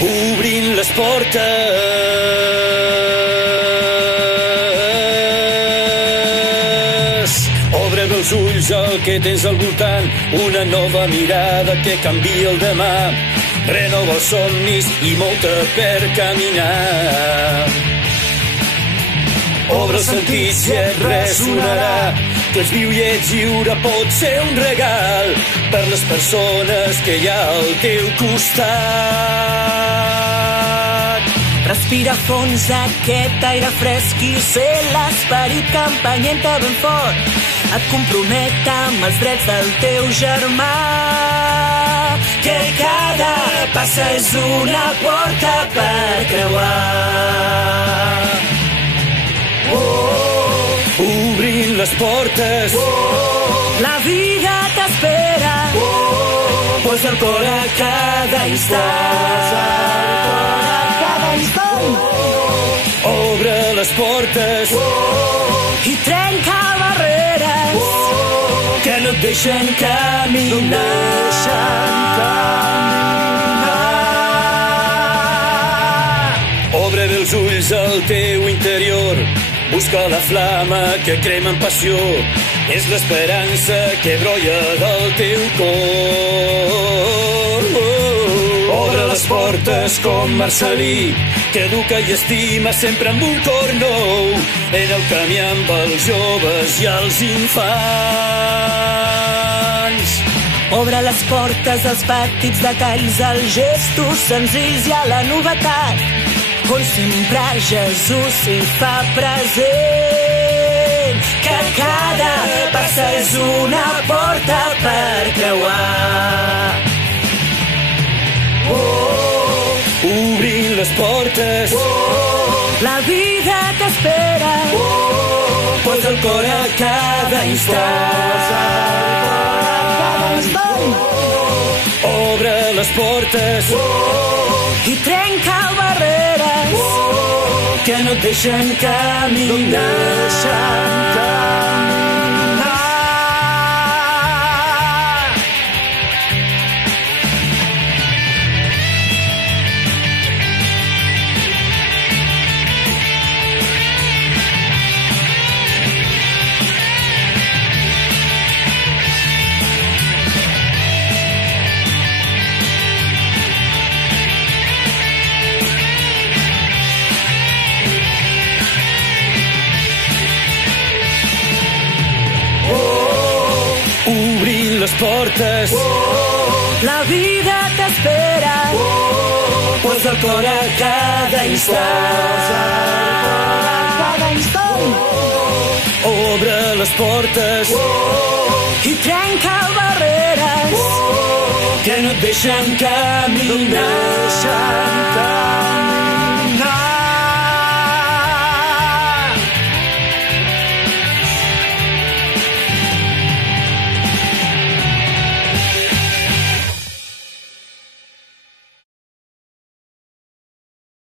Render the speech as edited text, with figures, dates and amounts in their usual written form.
Obrint les portes. Obre bé els ulls al que tens al voltant, una nova mirada que canvia el demà. Renova els somnis i molta per caminar. Obre els sentits i et ressonarà que ets viu i ets lliure, pot ser un regal per les persones que hi ha al teu costat. Respira fons aquest aire fresc i sé l'esperit que empenyenta ben fort. Et compromet amb els drets del teu germà, que cada passa és una porta per creuar. Obrint les portes. La vida t'espera. Posa el cor a cada instant. Obre les portes. I trenca barreres que no et deixen caminar. Obre bé els ulls al teu interior. Busca la flama que crema amb passió. És l'esperança que brolla del teu cor. Obre les portes com Marcelí, que educa i estima sempre amb un cor nou. En el camí amb els joves i els infants. Obre les portes als petits detalls, als gestos senzills i a la novetat, on sempre Jesús s'hi fa present, que cada passa és una porta per creuar. Obrint les portes. La vida t'espera. Posa el cor a cada instant. Obre les portes. I trenca barreres que no et deixen caminar. Obrint les portes. La vida t'espera. Posa el cor a cada instant. Obre les portes. I trenca barreres que no et deixen caminar.